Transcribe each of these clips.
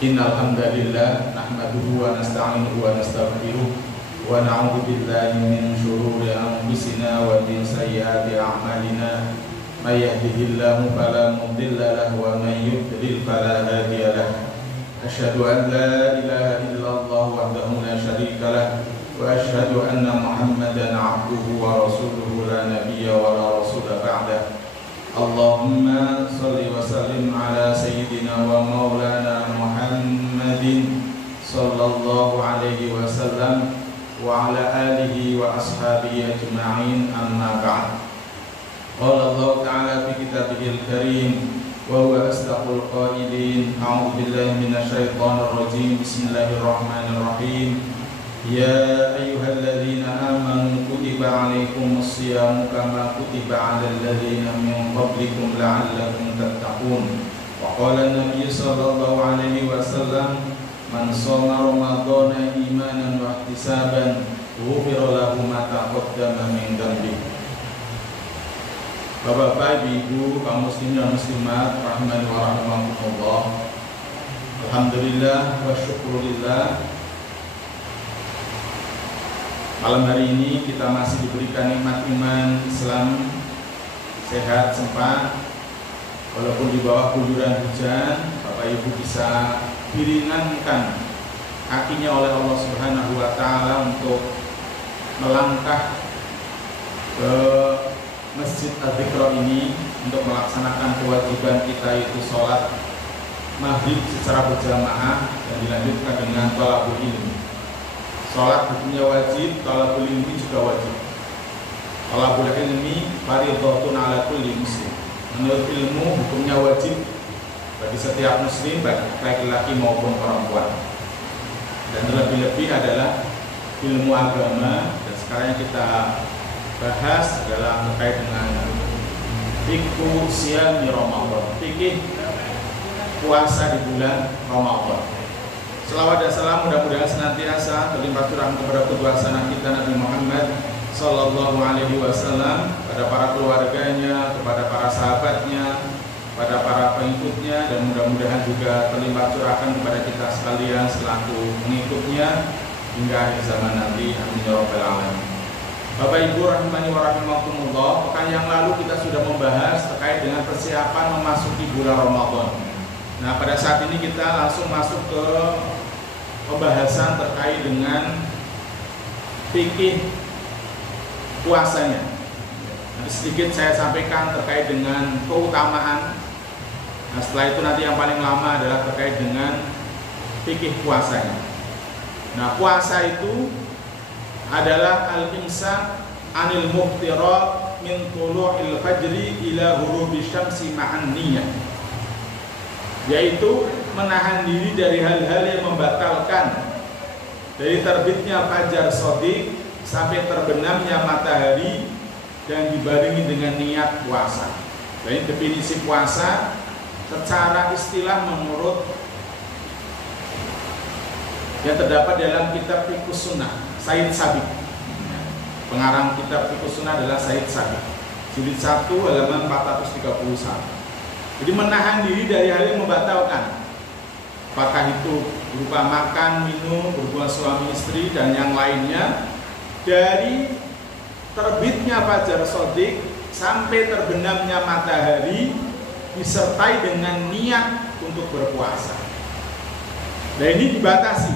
Innal hamdalillah nahmaduhu wa nasta'inuhu wa nastaghfiruh wa na'udzu billahi min shururi anfusina wa min sayyiati a'malina. May yahdihillahu fala mudilla lahu wa may yudlil fala hadiya lahu. Asyhadu an la ilaha illallah wahdahu la syarika lahu wa asyhadu anna Muhammadan 'abduhu wa rasuluhu la nabiyya wa la rasula ba'dahu. Allahumma salli wa sallim ala sayyidina wa maulana Muhammadin sallallahu alaihi wasallam wa ala alihi wa ashabihi ajma'in, amma ba'd. Qala Allah ta'ala fi kitabihil karim wa huwa asdaqul qailin. A'udzu billahi minasy syaithanir rajim. Bismillahirrahmanirrahim. Ya ayyuhalladzina amanu kutiba 'alaikumus shiyamu kama kutiba 'alal ladzina min qablikum la'allakum tattaqun. Wa qala an-nabiy sallallahu alaihi wasallam, man shoma ramadhana imanan wa ihtisaban ghufira lahu ma taqaddama min dhanbi. Bapak-bapak, ibu, kaum muslimin dan muslimat rahimani wa rahimakumullah. Alhamdulillah wa syukurillah, malam hari ini kita masih diberikan nikmat iman, Islam, sehat, sempat. Walaupun di bawah guyuran hujan, Bapak Ibu bisa diringankan kakinya oleh Allah Subhanahu wa Ta'ala untuk melangkah ke Masjid Al-Dhikra ini untuk melaksanakan kewajiban kita, yaitu sholat maghrib secara berjamaah dan dilanjutkan dengan thalabul ilmi. Sholat hukumnya wajib, thalabul ilmi juga wajib. Thalabul ilmi fardhatun ala kulli muslim. Menurut ilmu hukumnya wajib bagi setiap muslim, baik laki-laki maupun perempuan. Dan terlebih-lebih adalah ilmu agama. Dan sekarang yang kita bahas adalah terkait dengan fikih siyam Ramadan, fikih puasa di bulan Ramadan. Selawat dan salam mudah-mudahan senantiasa berlimpah curah kepada qudwah hasanah kita Nabi Muhammad sallallahu alaihi wasallam, pada para keluarganya, kepada para sahabatnya, pada para pengikutnya, dan mudah-mudahan juga terlimpah curahkan kepada kita sekalian selaku pengikutnya hingga akhir zaman nanti. Amin ya rabbal alamin. Bapak Ibu rahimani wa rahimakumullah, pekan yang lalu kita sudah membahas terkait dengan persiapan memasuki bulan Ramadan. Nah, pada saat ini kita langsung masuk ke pembahasan terkait dengan fikih puasanya. Nanti sedikit saya sampaikan terkait dengan keutamaan. Nah, setelah itu nanti yang paling lama adalah terkait dengan fikih puasanya. Nah, puasa itu adalah al-imsak anil muftirat min tulu'il fajri ila ghurubi syamsi ma'an niyah, yaitu menahan diri dari hal-hal yang membatalkan dari terbitnya fajar shadiq sampai terbenamnya matahari dan dibarengi dengan niat puasa. Jadi definisi puasa secara istilah menurut yang terdapat dalam kitab Fiqh Sunnah Said Sabiq. Pengarang kitab Fiqh Sunnah adalah Said Sabiq, jilid 1 halaman 431. Jadi menahan diri dari hal yang membatalkan, apakah itu berupa makan, minum, berhubungan suami istri dan yang lainnya, dari terbitnya fajar shadiq sampai terbenamnya matahari, disertai dengan niat untuk berpuasa. Nah, ini dibatasi,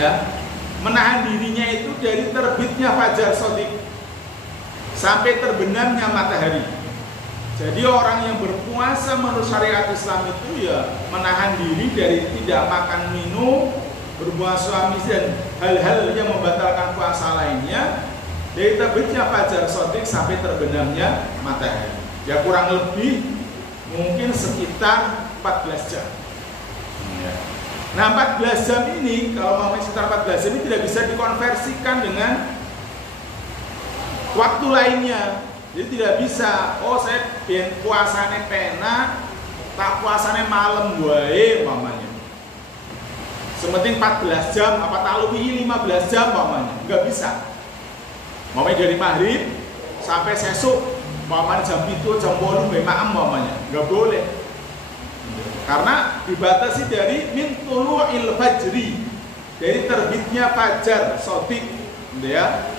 ya, menahan dirinya itu dari terbitnya fajar shadiq sampai terbenamnya matahari. Jadi orang yang berpuasa menurut syariat Islam itu ya menahan diri dari tidak makan minum, berhubungan suami dan hal-hal yang membatalkan puasa lainnya, dari terbitnya fajar shadiq sampai terbenamnya matahari. Ya kurang lebih mungkin sekitar 14 jam. Nah, 14 jam ini, kalau mau sekitar 14 jam ini tidak bisa dikonversikan dengan waktu lainnya. Jadi tidak bisa, oh saya puasanya pena, tak puasanya malam wae mamanya. Sementing 14 jam, apa tak lebih 15 jam mamanya. Enggak bisa. Mamanya dari maghrib sampai sesuk, mamanya jam 7, jam 8, maam mamanya. Enggak boleh. Karena dibatasi dari min tulu'il fajri, dari terbitnya fajar shadiq, gitu ya.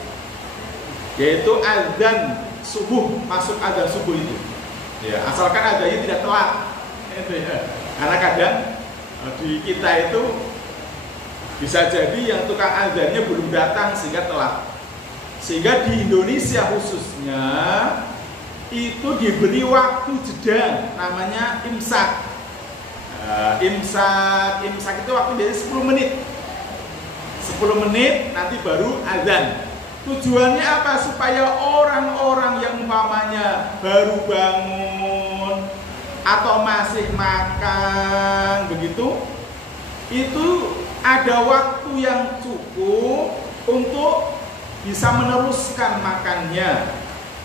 Yaitu azan subuh, masuk azan subuh itu. Ya, asalkan adanya tidak telat. Itu ya. Karena kadang di kita itu bisa jadi yang tukang azannya belum datang sehingga telat. Sehingga di Indonesia khususnya itu diberi waktu jeda, namanya imsak. Imsak itu waktu dari 10 menit. 10 menit nanti baru azan. Tujuannya apa? Supaya orang-orang yang umpamanya baru bangun atau masih makan begitu, itu ada waktu yang cukup untuk bisa meneruskan makannya,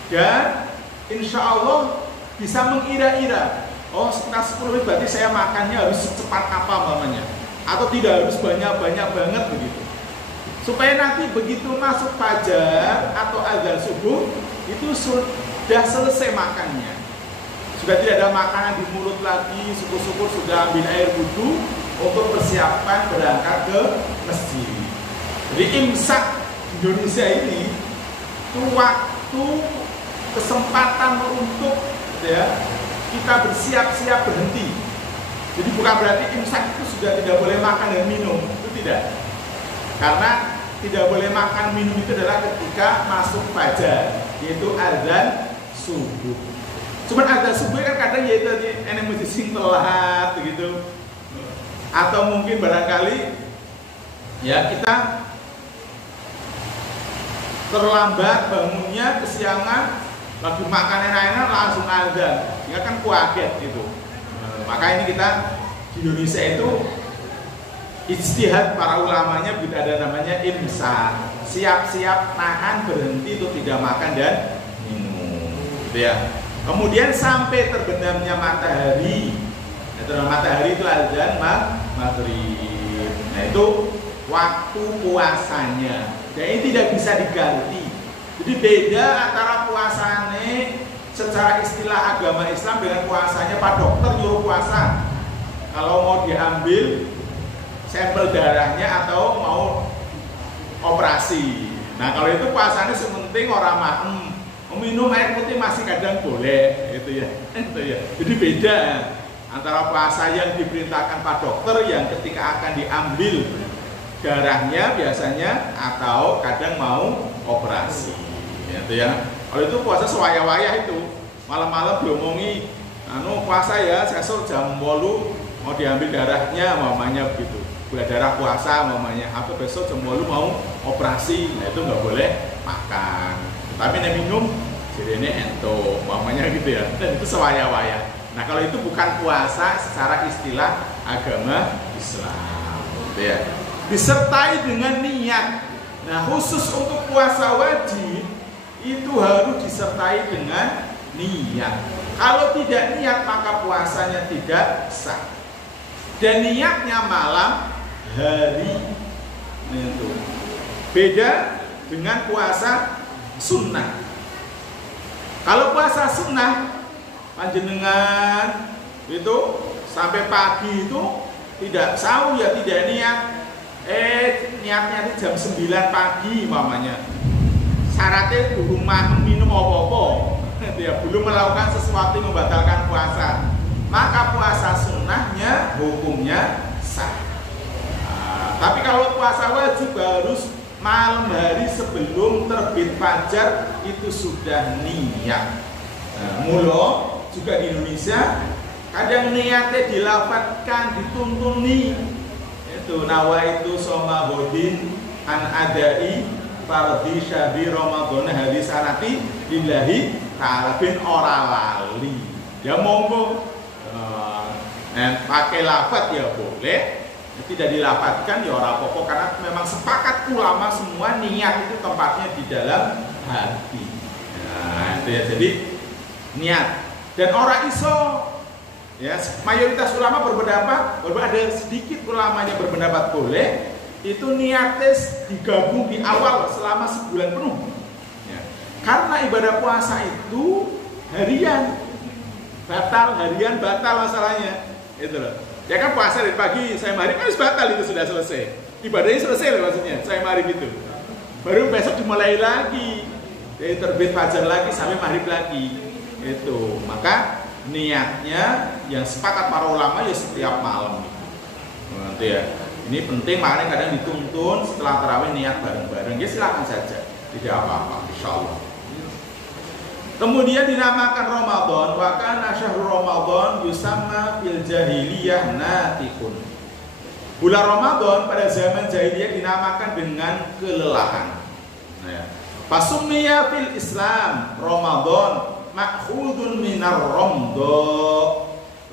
dan insya Allah bisa mengira-ira, oh sekitar 10 menit berarti saya makannya harus secepat apa namanya, atau tidak harus banyak-banyak banget begitu, supaya nanti begitu masuk fajar atau azan subuh itu sudah selesai makannya, sudah tidak ada makanan di mulut lagi, syukur-syukur sudah ambil air wudhu untuk persiapan berangkat ke masjid. Jadi imsak Indonesia ini itu waktu kesempatan untuk ya kita bersiap-siap berhenti. Jadi bukan berarti imsak itu sudah tidak boleh makan dan minum, itu tidak. Karena tidak boleh makan minum itu adalah ketika masuk fajar, yaitu azan subuh. Cuman azan subuh kan kadang ya itu enek mesti sing telat begitu. Atau mungkin barangkali ya kita terlambat bangunnya, kesiangan, lagi makan enak-enak langsung azan, ya kan kaget gitu. Maka ini kita di Indonesia itu ijtihad para ulamanya begitu, ada namanya imsak, siap-siap nahan berhenti itu tidak makan dan minum, gitu ya. Kemudian sampai terbenamnya matahari, matahari itu azan maghrib. Nah itu waktu puasanya. Dan ini tidak bisa diganti. Jadi beda antara puasanya secara istilah agama Islam dengan puasanya Pak Dokter nyuruh puasa. Kalau mau diambil sampel darahnya atau mau operasi. Nah kalau itu puasanya sementing orang maem, minum air putih masih kadang boleh, itu ya. Itu ya. Jadi beda antara puasa yang diperintahkan Pak Dokter yang ketika akan diambil darahnya biasanya atau kadang mau operasi, gitu ya. Kalau itu puasa sewaya-waya itu malam-malam diomongi, puasa ya, sesuk jam 8 mau diambil darahnya, mamanya begitu. Gula darah puasa mamanya, atau besok jam 8 mau operasi, nah itu nggak boleh makan. Tapi nek minum, jadinya ento, mamanya gitu ya. Dan itu sewaya-waya. Nah kalau itu bukan puasa secara istilah agama Islam, gitu ya. Disertai dengan niat. Nah khusus untuk puasa wajib itu harus disertai dengan niat. Kalau tidak niat maka puasanya tidak sah. Dan niatnya malam hari. Itu beda dengan puasa sunnah. Kalau puasa sunnah panjenengan itu sampai pagi itu tidak sahur ya, tidak niat. Niatnya itu jam 9 pagi mamanya. Syaratnya belum minum apa-apa, ya, belum melakukan sesuatu yang membatalkan puasa. Maka puasa sunnahnya hukumnya sah. Tapi kalau puasa wajib harus malam hari sebelum terbit fajar itu sudah niat. Mula juga di Indonesia kadang niatnya dilafadzkan, dituntuni. Itu nawaitu soma hodin an adai fardhi syahri Ramadan hadis sanati lillahi ta'ala bin ora lali. Ya monggo pakai lafadz ya boleh, tidak dilafadzkan ya ora apa-apa, karena memang sepakat ulama semua niat itu tempatnya di dalam hati. Nah, itu ya, jadi niat. Dan orang iso ya, mayoritas ulama berpendapat, walaupun ada sedikit ulamanya berpendapat boleh, itu niatnya digabung di awal selama sebulan penuh. Ya. Karena ibadah puasa itu harian, batal masalahnya. Itu loh. Ya kan puasa dari pagi sampai maghrib kan batal, itu sudah selesai. Ibadahnya selesai loh maksudnya, sampai maghrib itu. Baru besok dimulai lagi. Dari terbit fajar lagi sampai maghrib lagi. Itu. Maka niatnya yang sepakat para ulama ya setiap malam gitu. Nanti ya. Ini penting, makanya kadang dituntun setelah tarawih niat bareng-bareng. Ya silakan saja. Tidak apa-apa, insyaallah. Kemudian dinamakan Ramadan, wa kana syahrul Ramadan yusamma fil jahiliyah natikun. Bulan Ramadan pada zaman jahiliyah dinamakan dengan kelelahan. Nah, ya. Fasummiya fil Islam Ramadan ma'khudun minar ramdo.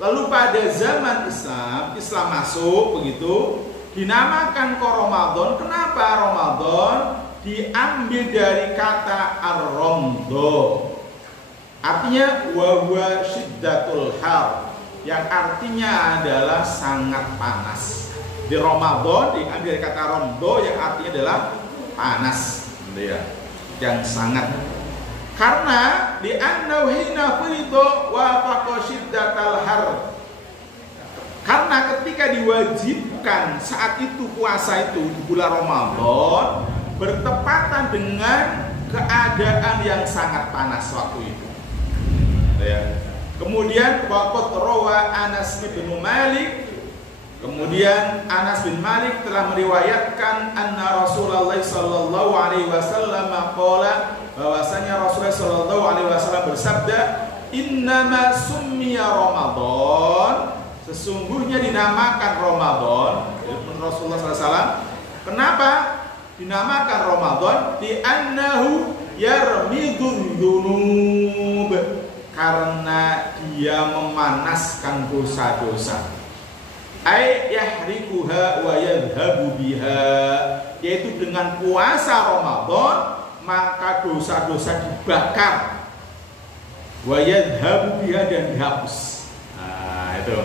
Lalu pada zaman Islam masuk begitu, dinamakan kok Ramadan. Kenapa Ramadan? Diambil dari kata ar-ramdo. Artinya wahwa syiddatul har, yang artinya adalah sangat panas. Di Ramadan diambil dari kata ramdo yang artinya adalah panas, ya, yang sangat. Karena di annahu hina furido wa faqa syiddatal har. Karena ketika diwajibkan saat itu puasa itu di bulan Ramadan bertepatan dengan keadaan yang sangat panas waktu itu. Ya. Kemudian waqat rawa Anas bin Malik, kemudian Anas bin Malik telah meriwayatkan anna Rasulullah sallallahu alaihi wasallam qala, bahwasanya Rasulullah sallallahu alaihi wasallam bersabda, innama summiya Ramadan, sesungguhnya dinamakan Ramadan menurut Rasulullah sallallahu alaihi wasallam. Kenapa dinamakan Ramadan? Di annahu yarmidun dzunub, karena dia memanaskan dosa-dosa. Ay yahrikuha wa yadhhabu biha, yaitu dengan puasa Ramadan maka dosa-dosa dibakar, wa yadhhabu biha, dan dihapus. Nah, itu.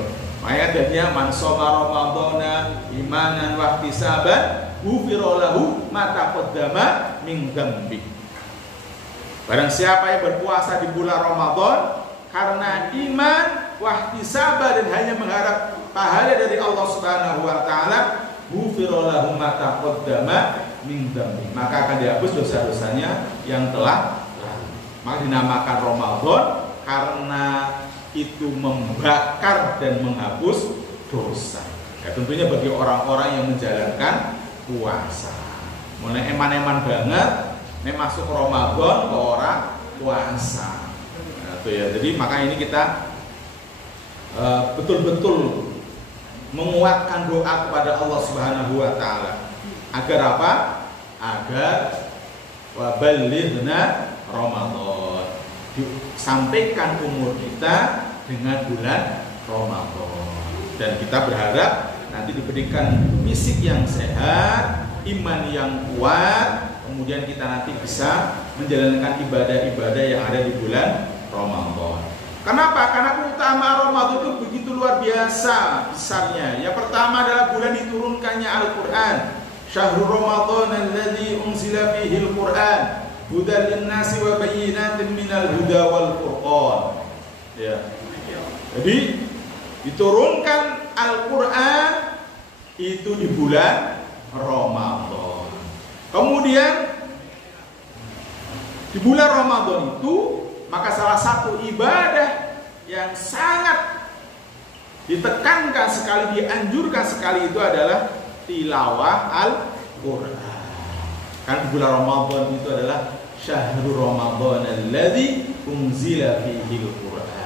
Makanya adanya man shoma ramadhana imanan wa ihtisaban ghufira lahu ma taqaddama min dzambi. Barang siapa yang berpuasa di bulan Ramadan karena iman, wahtisaba, dan hanya mengharap pahala dari Allah Subhanahu wa taala, ghufira lahu ma taqaddama min dzambi, maka akan dihapus dosa-dosanya yang telah lalu. Maka dinamakan Ramadan karena itu membakar dan menghapus dosa. Ya, tentunya bagi orang-orang yang menjalankan puasa. Mulai eman-eman banget masuk Ramadan ke orang puasa. Nah, itu ya. Jadi maka ini kita betul-betul menguatkan doa kepada Allah Subhanahu wa taala. Agar apa? Agar wa ballighna Ramadan. Disampaikan umur kita dengan bulan Ramadan. Dan kita berharap nanti diberikan fisik yang sehat, iman yang kuat, kemudian kita nanti bisa menjalankan ibadah-ibadah yang ada di bulan Ramadan. Kenapa? Karena utama Ramadan itu begitu luar biasa besarnya. Yang pertama adalah bulan diturunkannya Al-Quran. Syahrul Ramadan alladzi unzila fihi Al-Quran hudan linnasi wa bayyinatin minal huda wal furqan. Ya. Jadi diturunkan Al-Quran itu di bulan Ramadan. Kemudian di bulan Ramadan itu maka salah satu ibadah yang sangat ditekankan sekali, dianjurkan sekali itu adalah tilawah Al-Quran. Kan bulan Ramadan itu adalah syahrul Ramadan alladzi unzila fihi Al-Quran.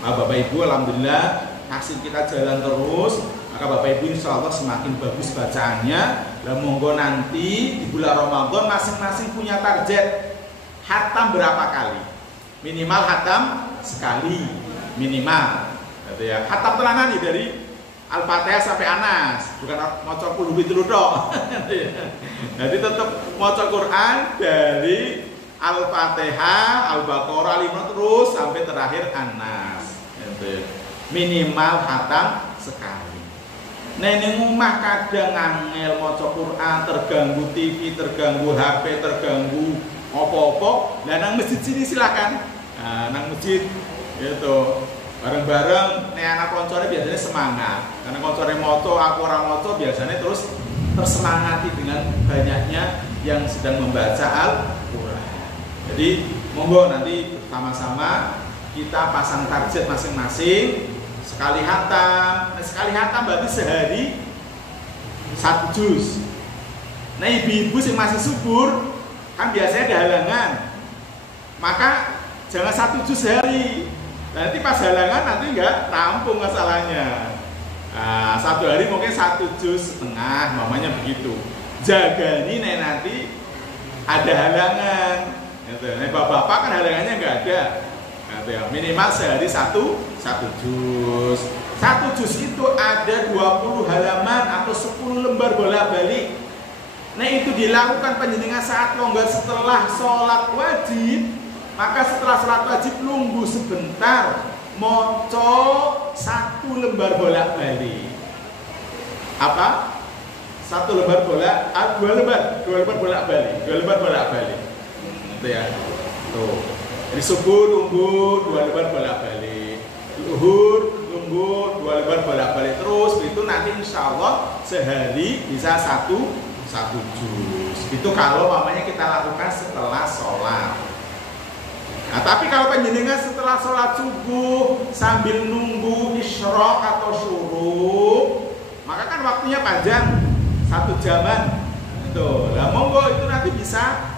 Nah, Bapak Ibu, alhamdulillah hasil kita jalan terus, maka Bapak Ibu insyaallah semakin bagus bacaannya. Lah monggo nanti di bulan Ramadan masing-masing punya target khatam berapa kali? Minimal khatam sekali, minimal. Gitu ya. Khatam tenanan dari Al-Fatihah sampai Anas, bukan maca qulubi tok. Jadi tetap maca Quran dari Al-Fatihah, Al-Baqarah 5 terus sampai terakhir Anas. Gitu. Minimal khatam sekali. Nah, ini rumah kadang angel maca Quran, terganggu TV, terganggu HP, terganggu apa-apa. Nah, nang masjid sini silakan. Nah, nang masjid itu Bareng-bareng nek anak koncone biasanya semangat. Karena koncone moco, aku ora moco biasanya terus tersemangati dengan banyaknya yang sedang membaca Al-Qur'an. Jadi monggo nanti bersama-sama kita pasang target masing-masing sekali hatam. Nah, sekali hatam berarti sehari 1 juz. Nah, ibu-ibu yang masih subur kan biasanya ada halangan. Maka jangan 1 juz sehari. Nanti pas halangan nanti enggak rampung masalahnya. Nah, 1 hari mungkin 1 juz setengah, mamanya begitu. Jaga nih nanti ada halangan. Nah, bapak-bapak kan halangannya enggak ada. Nah, minimal sehari 1 juz. 1 juz itu ada 20 halaman atau 10 lembar bolak-balik. Nah, itu dilakukan panjenengan saat longgar setelah sholat wajib. Maka setelah sholat wajib nunggu sebentar, moco 1 lembar bolak-balik. Apa? 1 lembar bolak, 2 lembar bolak-balik, 2 lembar bolak-balik. Gitu ya. Tuh. Jadi subuh nunggu 2 lembar bolak-balik, zuhur nunggu 2 lembar bolak-balik terus. Itu nanti insya Allah sehari bisa 1 juz. Itu kalau mamanya kita lakukan setelah sholat. Nah, tapi kalau panjenengan setelah sholat subuh sambil nunggu isyraq atau syuruk, maka kan waktunya panjang, 1 jaman. Tuh, lah monggo itu nanti bisa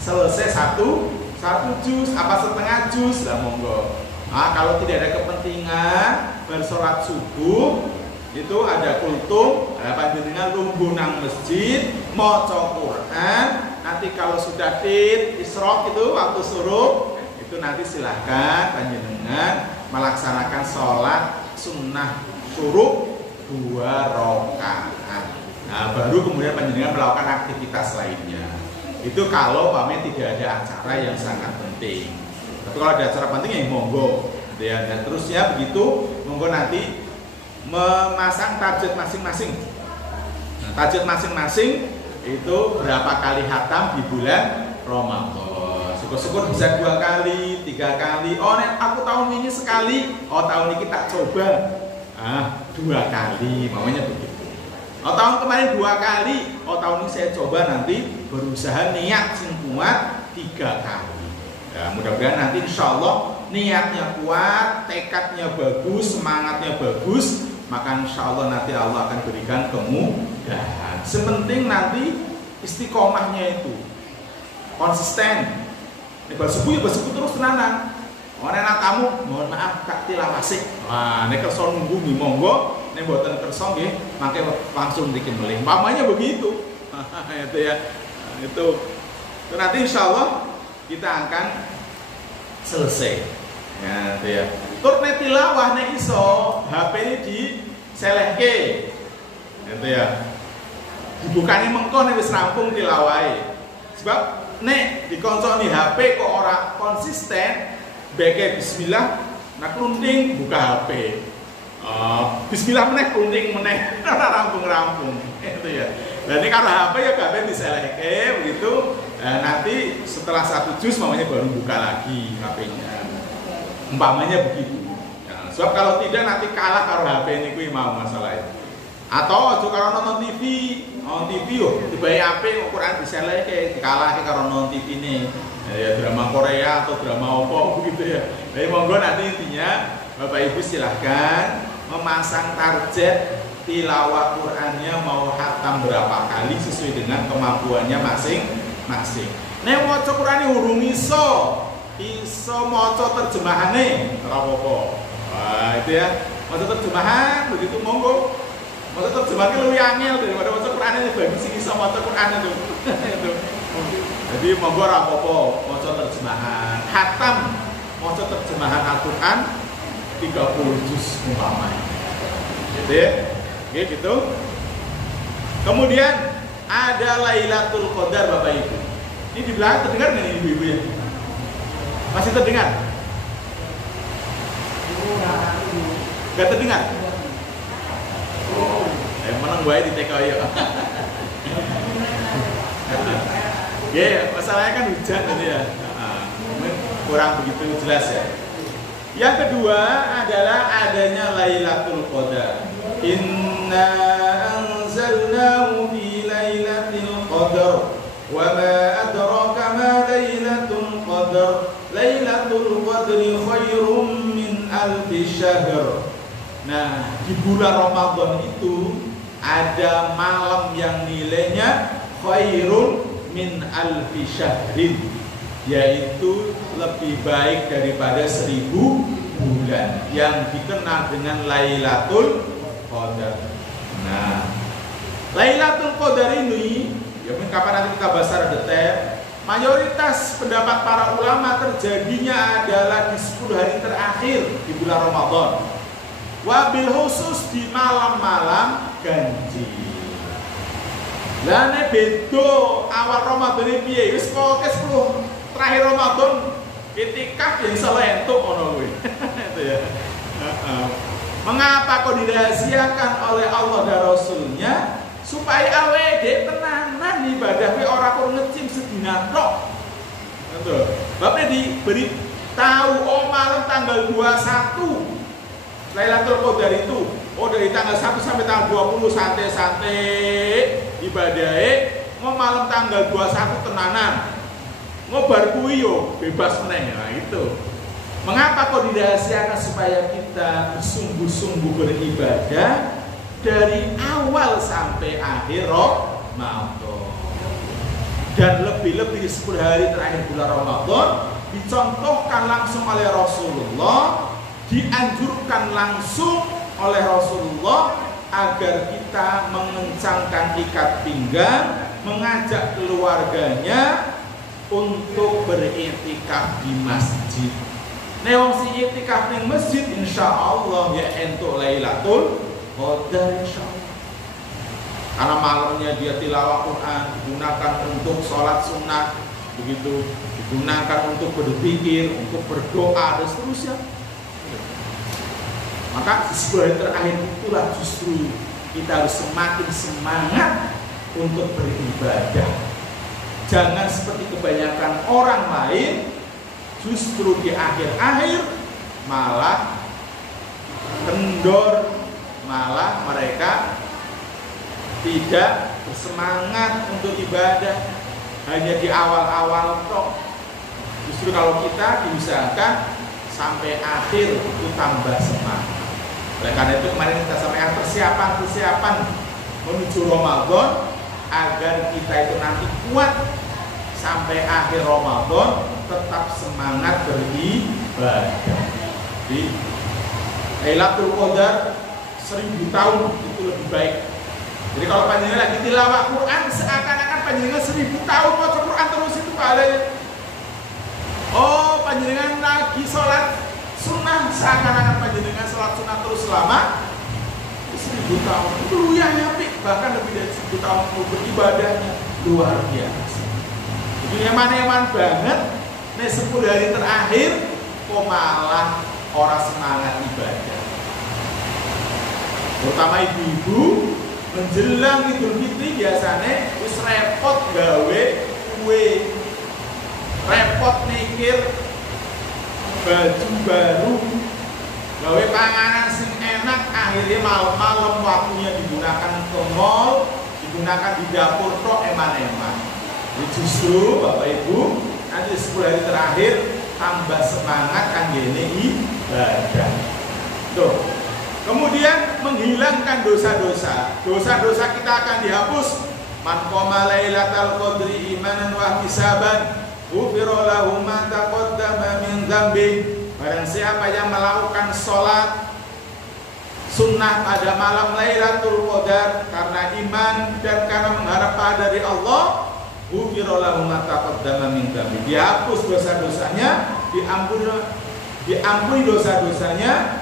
selesai 1 juz, apa setengah juz, lah monggo. Nah, kalau tidak ada kepentingan bersolat subuh, itu ada kultum, panjenengan lungguh nang masjid, maca Quran. Nanti kalau sudah isyraq itu waktu syuruk, itu nanti silahkan panjenengan melaksanakan sholat sunnah syuruk 2 rakaat. Nah, baru kemudian panjenengan melakukan aktivitas lainnya. Itu kalau tidak ada acara yang sangat penting. Tapi kalau ada acara penting ya monggo. Dan terusnya begitu, monggo nanti memasang target masing-masing. Nah, target masing-masing itu berapa kali hatam di bulan Ramadan. Syukur-syukur bisa 2 kali, 3 kali. Oh, nek aku tahun ini sekali. Oh, tahun ini kita coba 2 kali, maunya begitu. Oh, tahun kemarin 2 kali. Oh, tahun ini saya coba nanti berusaha niat sing kuat 3 kali. Ya, mudah-mudahan nanti insya Allah niatnya kuat, tekadnya bagus, semangatnya bagus, maka insya Allah nanti Allah akan berikan kemudahan. Sepenting nanti istiqomahnya itu konsisten. Nek bersepuh terus tenanan. Ora enak kamu, mohon maaf Kak tilawasik. Wah, nek kersa nunggu nggih monggo, nek mboten kersa nggih mangke langsung mriki melih. Mamanya begitu. Itu ya. Nah, itu nanti insyaallah kita akan selesai. Ya, itu ya. Tur nek tilawah nek iso HP ini diselehke. Itu ya. Dibukani mengko nek wis rampung tilawahe. Sebab nek dikonconi HP kok ora konsisten, beke bismillah, nak klunting buka HP. Bismillah meneh klunting meneh, ora rampung-rampung. Itu ya. Lah nek karo HP ya kabeh diselehke begitu. Nanti setelah 1 juz mamanya baru buka lagi HP-nya. Umpamanya begitu. Ya, sebab kalau tidak nanti kalah karo HP niku mau masalah itu. Atau aja karo nonton TV. Nonton TV yo dibayi HP ukuran diselehke dikalahke karo nonton TV ini. Ya drama Korea atau drama apa begitu ya. Jadi monggo nanti intinya Bapak Ibu silahkan memasang target tilawah Qur'annya mau khatam berapa kali sesuai dengan kemampuannya masing-masing. Nek maca Qur'ane urung iso maca terjemahane ora apa-apa. Wah, itu ya. Maca terjemahan begitu monggo. Maca terjemahan lebih angel daripada maca Qur'ane bagi sing iso maca Qur'ane itu. Itu. Jadi monggo ora apa-apa maca terjemahan. Khatam maca terjemahan Al-Qur'an 30 juz umpamanya. Gitu ya. Oke, gitu. Kemudian ada Lailatul Qadar Bapak Ibu. Ini di belakang terdengar nggak nih ibu-ibu ya? Masih terdengar? Gak terdengar? Menang gue di TKI ya. Ya, masalahnya kan hujan tadi ya. Kurang begitu jelas ya. Yang kedua adalah adanya Lailatul Qadar. Inna anzalnahu fi Lailatul Qadar wa ma adraka ma Lailatul Qadar. Lailatul Qadri khairum min alfi syahr. Nah, di bulan Ramadan itu ada malam yang nilainya khairun min alfi syahrin, yaitu lebih baik daripada 1000 bulan, yang dikenal dengan Lailatul Qadar. Nah, Lailatul Qadar ini, ya mungkin kapan nanti kita bahas secara detail. Mayoritas pendapat para ulama terjadinya adalah di 10 hari terakhir di bulan Ramadan. Wabil khusus di malam-malam ganjil. Lah nek beda awal Ramadan iki piye? Wis pokoke 10 terakhir Ramadan itikaf yang salah entuk ngono kuwi. Itu ya. Mengapa kok dirahasiakan oleh Allah dan Rasulnya? Supaya awake tenanan ibadah kuwi ora kok ngecim sedina tok. Betul. Bapak diberi tahu malam tanggal 21 Lailatul Qadar itu, dari tanggal 1 sampai tanggal 20 santai-santai ibadahnya, mau malam tanggal 21 tenanan. Mau bar kuwi yo bebas meneh. Nah, itu. Mengapa kok dirahasiakan? Supaya kita bersungguh-sungguh beribadah dari awal sampai akhir Ramadan. Dan lebih-lebih di 10 hari terakhir bulan Ramadan dicontohkan langsung oleh Rasulullah, dianjurkan langsung oleh Rasulullah agar kita mengencangkan ikat pinggang, mengajak keluarganya untuk beriktikaf di masjid. Nek wong sing iktikaf ning masjid insyaallah ya entuk Lailatul Qadar insyaallah. Karena malamnya dia tilawah Quran, digunakan untuk sholat sunnah, begitu, digunakan untuk berpikir, untuk berdoa dan seterusnya. Maka di 10 hari terakhir itulah justru kita harus semakin semangat untuk beribadah. Jangan seperti kebanyakan orang lain, justru di akhir-akhir malah kendor, malah mereka tidak bersemangat untuk ibadah, hanya di awal-awal toh. Justru kalau kita diusahakan sampai akhir itu tambah semangat. Oleh karena itu kemarin kita sampaikan persiapan menuju Ramadan agar kita itu nanti kuat sampai akhir Ramadan, tetap semangat beribadah. Jadi Lailatul Qadar 1000 tahun itu lebih baik. Jadi kalau panjenengan lagi tilawah Quran seakan-akan panjenengan 1000 tahun maca Quran terus itu pahalanya. Panjenengan lagi sholat sunnah seakan-akan panjenengan sholat sunnah terus selama 1000 tahun. Itu yang apik, bahkan lebih dari 1000 tahun beribadahnya luar biasa. Jadi nyaman banget. Nih 10 hari terakhir kok malah orang semangat ibadah. Terutama ibu-ibu menjelang Idul Fitri biasanya wis repot gawe kue, repot mikir baju baru, gawe panganan sing enak, akhirnya malam-malam waktunya digunakan ke mall, digunakan di dapur tok eman-eman. Jadi justru Bapak Ibu nanti 10 hari terakhir tambah semangat kanggene ibadah. Tuh. Kemudian menghilangkan dosa-dosa. Dosa-dosa kita akan dihapus. Man qama lailatal qadri imanan wa ihtisaban, ghufira lahu ma taqaddama min dzambi. Barang siapa yang melakukan sholat sunnah pada malam Lailatul Qadar karena iman dan karena mengharap pahala dari Allah, ghufira lahu ma taqaddama min dzambi. Dihapus dosa-dosanya, diampuni dosa-dosanya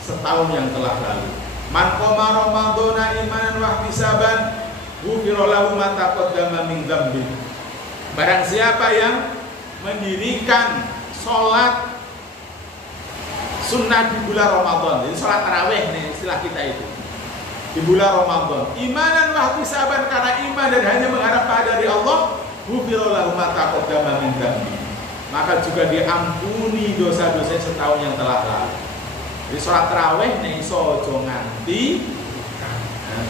setahun yang telah lalu. Man qama ramadhana imanan wa ihtisaban, ghufira lahu ma taqaddama min dzambi. Barang siapa yang mendirikan sholat sunnah di bulan Ramadan, jadi sholat tarawih nih istilah kita itu, di bulan Ramadan, imanan wa ihtisaban, karena iman dan hanya mengharap pahala dari Allah, ghufira lahu ma taqaddama min dzambi. maka juga diampuni dosa-dosa setahun yang telah lalu. Jadi sholat tarawih nih ojo nganti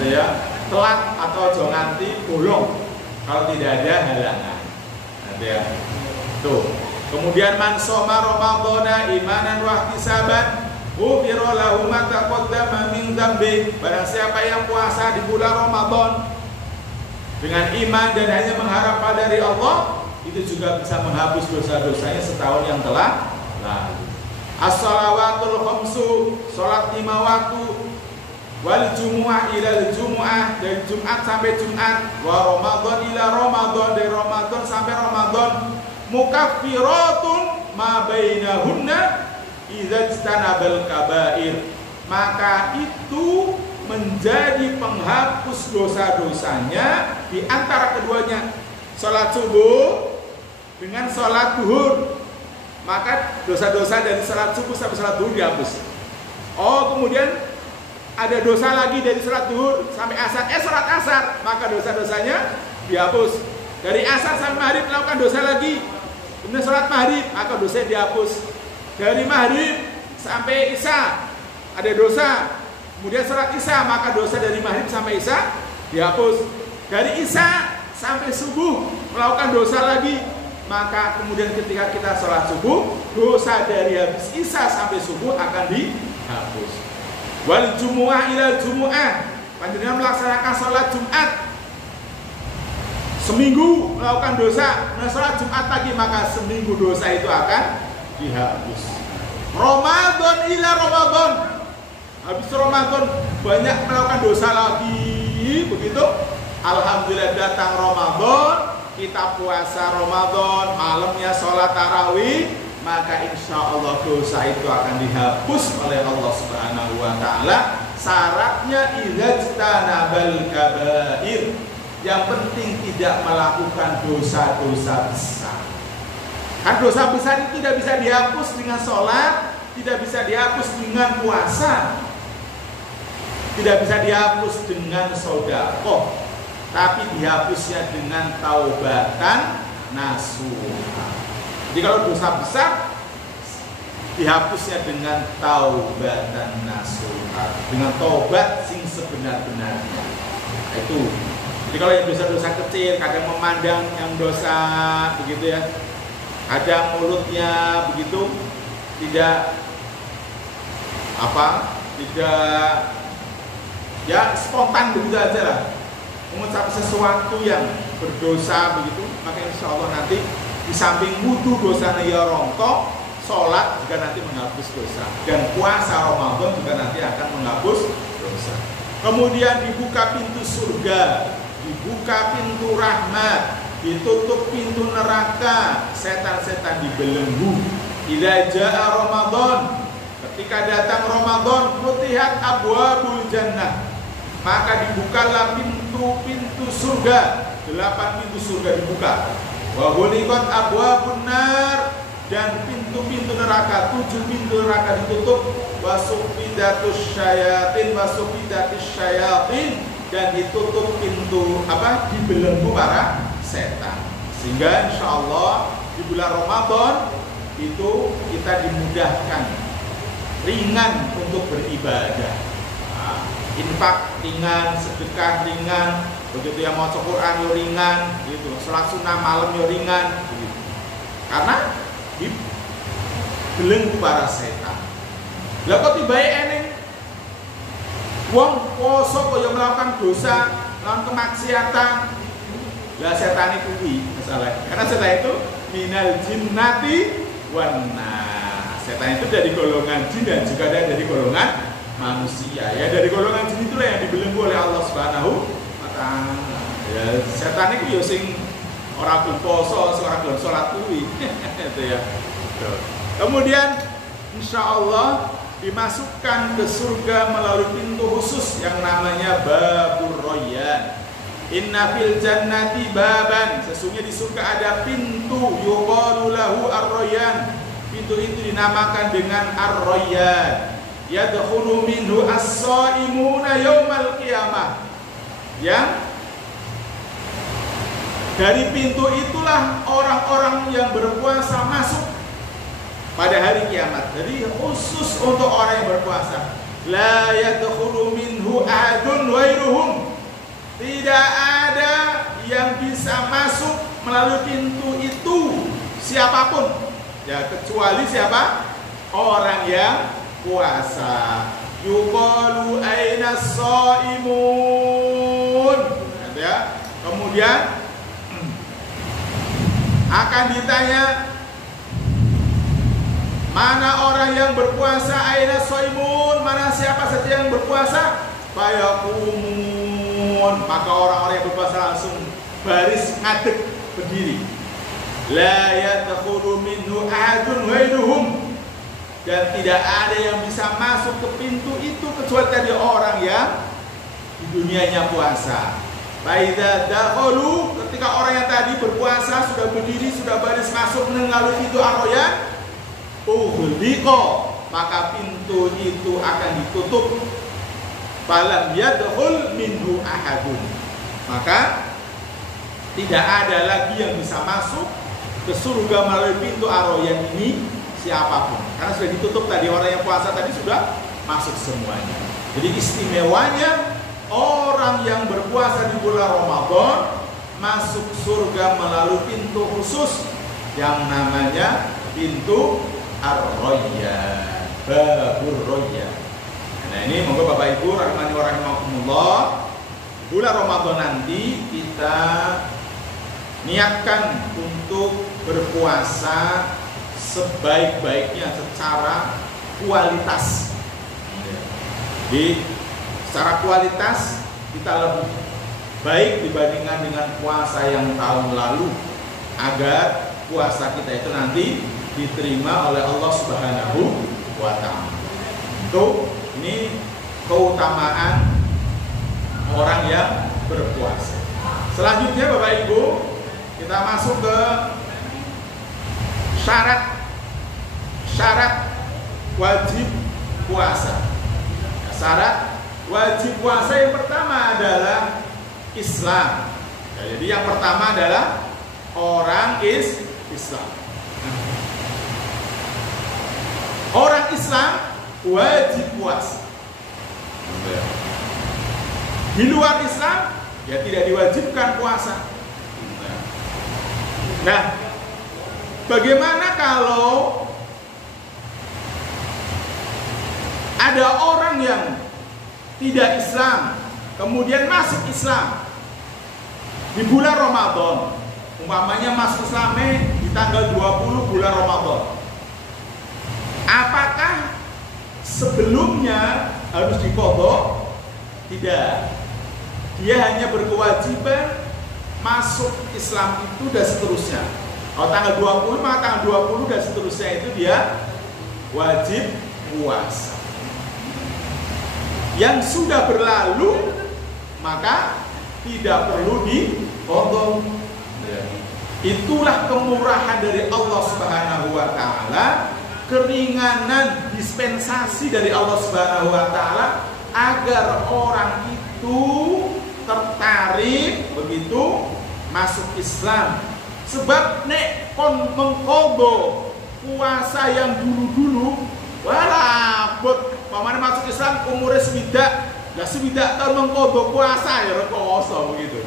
ya telat atau ojo nganti bolong kalau tidak ada halangan. Ya. Tuh. Kemudian man shoma ramadhana imanan wa ihtisaban ghufira lahu ma taqaddama min dzambi. Barang siapa yang puasa di bulan Ramadan dengan iman dan hanya mengharap dari Allah, itu juga bisa menghapus dosa-dosanya setahun yang telah lalu. As-shalawatul khamsu, salat 5 waktu, wal jumu'ah ila jumu'ah, dari Jumat sampai Jumat, wa Ramadan ila Ramadan, dari Ramadan sampai Ramadan, mukaffiratun ma bainahunna idza istanabal kabair. Maka itu menjadi penghapus dosa-dosanya di antara keduanya. Salat subuh dengan salat duhur, maka dosa-dosa dari salat subuh sampai salat duhur dihapus. Oh, kemudian ada dosa lagi dari salat duhur sampai asar, salat asar, maka dosa-dosanya dihapus. Dari asar sampai maghrib melakukan dosa lagi, kemudian salat maghrib, maka dosa dihapus. Dari maghrib sampai isya ada dosa, kemudian salat isya, maka dosa dari maghrib sampai isya dihapus. Dari isya sampai subuh melakukan dosa lagi, maka kemudian ketika kita sholat subuh, dosa dari habis isya sampai subuh akan dihapus. Wal jumu'ah ila jumu'ah, panjenengan melaksanakan sholat Jumat seminggu melakukan dosa, nah sholat Jumat lagi, maka seminggu dosa itu akan dihapus. Ramadan ila Ramadan, habis Ramadan banyak melakukan dosa lagi, begitu. Alhamdulillah datang Ramadan, kita puasa Ramadan, malamnya sholat tarawih, maka insya Allah dosa itu akan dihapus oleh Allah Subhanahu wa Ta'ala. Syaratnya idzatanabal kabair, yang penting tidak melakukan dosa-dosa besar. Kan dosa besar itu tidak bisa dihapus dengan sholat, tidak bisa dihapus dengan puasa, tidak bisa dihapus dengan sedekah, tapi dihapusnya dengan taubatan nasuha. Jadi kalau dosa besar dihapusnya dengan taubatan nasuha, dengan taubat sing sebenar-benarnya. Itu. Jadi kalau yang dosa-dosa kecil, kadang memandang yang dosa begitu ya, kadang mulutnya begitu tidak tidak ya spontan begitu aja lah, mengucap sesuatu yang berdosa begitu, maka insya Allah nanti di samping wudu dosanya ya rontok, sholat juga nanti menghapus dosa, dan puasa Ramadan juga nanti akan menghapus dosa. Kemudian dibuka pintu surga, dibuka pintu rahmat, ditutup pintu neraka, setan-setan dibelenggu. Idza jaa Ramadan, ketika datang Ramadan, futihat abwabul jannah, maka dibukalah pintu-pintu surga, 8 pintu surga dibuka. Wa ghuliqat abwabun nar, dan pintu-pintu neraka, 7 pintu neraka ditutup. Wa sufidatus syayatin, dan ditutup pintu dibelenggu para setan. Sehingga insya Allah di bulan Ramadan itu kita dimudahkan, ringan untuk beribadah. Infak ringan, sedekah ringan, begitu ya, mau Quran yo ringan, gitu. Salat sunnah malam yo ringan, gitu. Karena dibelenggu para setan. Lah kok tibae eneng wong poso kaya melakukan dosa, melakukan kemaksiatan. Lah setan itu masalah. Karena setan itu minal jinnati wan nas. Setan itu dari golongan jin dan juga ada dari golongan manusia. Ya dari golongan jin itulah yang dibelenggu oleh Allah Subhanahu wa Ta'ala. Ya setan itu ya sing ora gelem poso, ora gelem salat kuwi. Itu ya. Kemudian insyaallah dimasukkan ke surga melalui pintu khusus yang namanya Babur Royan. Inna fil jannati baban, sesungguhnya di surga ada pintu, yuqalu lahu ar-royan. Pintu itu dinamakan dengan ar-royan. Yadkhulu minhu as-shaimuna yaumal qiyamah. Yang Dari pintu itulah orang-orang yang berpuasa masuk pada hari kiamat. Jadi khusus untuk orang yang berpuasa. La yadkhulu minhu ahadun ghairuhum. Tidak ada yang bisa masuk melalui pintu itu siapapun. Ya, kecuali siapa? Orang yang puasa. Yuqalu aina shaimun. Ya. Kemudian akan ditanya, mana orang yang berpuasa? Aina shaimun, mana siapa saja yang berpuasa? Fayaqumun, maka orang-orang yang berpuasa langsung baris ngadeg berdiri. La yadkhulu minhu ahadun ghairuhum, dan tidak ada yang bisa masuk ke pintu itu kecuali tadi orang yang di dunianya puasa. Faidza dakhalu, ketika orang yang tadi berpuasa sudah berdiri, sudah baris masuk melalui pintu ar-rayyan, ughliqa, maka pintu itu akan ditutup. Falam yadkhul minhu ahadun, maka tidak ada lagi yang bisa masuk ke surga melalui pintu ar-rayyan ini siapapun, karena sudah ditutup tadi. Orang yang puasa tadi sudah masuk semuanya. Jadi istimewanya orang yang berpuasa di bulan Ramadan masuk surga melalui pintu khusus yang namanya pintu ar-rayyan, babur rayyan. Nah, ini monggo Bapak Ibu rahimani wa rahimakumullah, bulan Ramadan nanti kita niatkan untuk berpuasa sebaik-baiknya secara kualitas. Jadi secara kualitas kita lebih baik dibandingkan dengan puasa yang tahun lalu, agar puasa kita itu nanti diterima oleh Allah Subhanahu wa ta'ala. Itu ini keutamaan orang yang berpuasa. Selanjutnya Bapak Ibu, kita masuk ke syarat wajib puasa. Syarat wajib puasa yang pertama adalah Islam. Ya, jadi yang pertama adalah orang Islam. Orang Islam wajib puasa. Di luar Islam ya tidak diwajibkan puasa. Nah, bagaimana kalau ada orang yang tidak Islam kemudian masuk Islam di bulan Ramadan, umpamanya masuk Islamnya di tanggal 20 bulan Ramadan, apakah sebelumnya harus diqadha? Tidak. Dia hanya berkewajiban masuk Islam itu dan seterusnya. Kalau tanggal 20 maka tanggal 20 dan seterusnya itu dia wajib puasa. Yang sudah berlalu maka tidak perlu diqadha. Itulah kemurahan dari Allah Subhanahu wa taala, keringanan dispensasi dari Allah Subhanahu wa taala agar orang itu tertarik begitu masuk Islam. Sebab nek kon mengqadha puasa yang dulu-dulu walabut pamane masuk Islam umure swidak, lah swidak tahun mengqadha puasa ya rekoso begitu.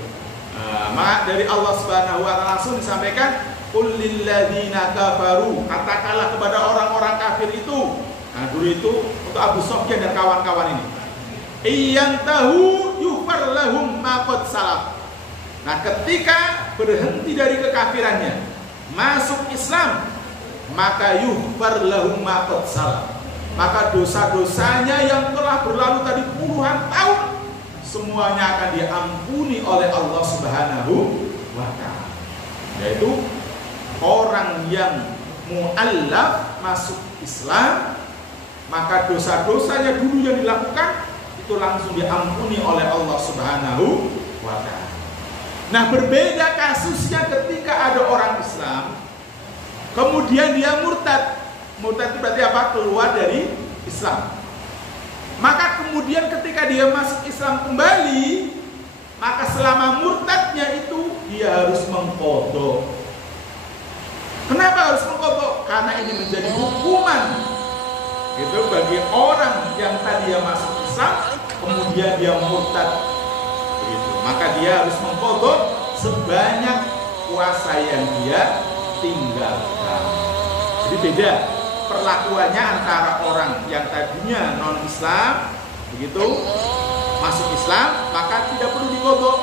Maka dari Allah Subhanahu wa taala langsung disampaikan, qul lil ladzina kafaru, katakanlah kepada orang-orang kafir itu. Nah, dulu itu untuk Abu Sufyan dan kawan-kawan ini. Iyantahu yufar lahum ma qad salaf. Nah, ketika berhenti dari kekafirannya, masuk Islam, maka yufar lahum ma qad salaf. Maka dosa-dosanya yang telah berlalu tadi puluhan tahun semuanya akan diampuni oleh Allah Subhanahu wa taala. Yaitu orang yang mu'allaf masuk Islam, maka dosa-dosanya dulu yang dilakukan itu langsung diampuni oleh Allah Subhanahu wa ta'ala. Nah, berbeda kasusnya ketika ada orang Islam kemudian dia murtad. Murtad itu berarti apa? Keluar dari Islam. Maka kemudian ketika dia masuk Islam kembali, maka selama murtadnya itu dia harus mengqadha. Kenapa harus mengqadha? Karena ini menjadi hukuman itu bagi orang yang tadi masuk Islam kemudian dia murtad begitu. Maka dia harus mengqadha sebanyak puasa yang dia tinggalkan. Jadi beda perlakuannya antara orang yang tadinya non Islam begitu masuk Islam maka tidak perlu diqadha.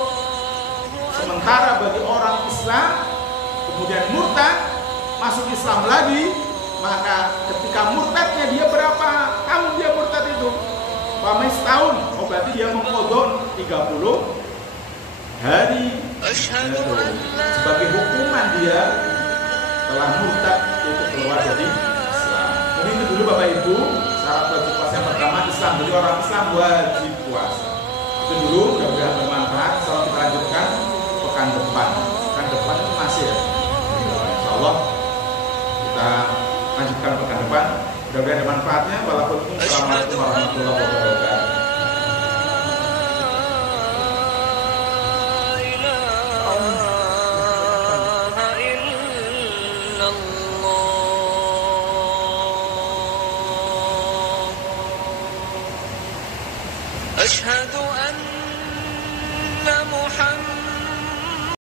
Sementara bagi orang Islam kemudian murtad masuk Islam lagi, maka ketika murtadnya dia berapa tahun dia murtad itu? Umpamanya setahun, berarti dia mengqadha 30 hari sebagai hukuman dia telah murtad itu keluar dari Islam. Jadi itu dulu Bapak Ibu syarat wajib puasa yang pertama Islam. Jadi orang Islam wajib puasa. Itu dulu mudah-mudahan bermanfaat. Kalau kita lanjutkan pekan depan. Pekan depan itu masih ya. Insya Allah kita lanjutkan pekan depan. Mudah-mudahan ada manfaatnya. Wassalamualaikum warahmatullahi wabarakatuh. أشهد أن محمد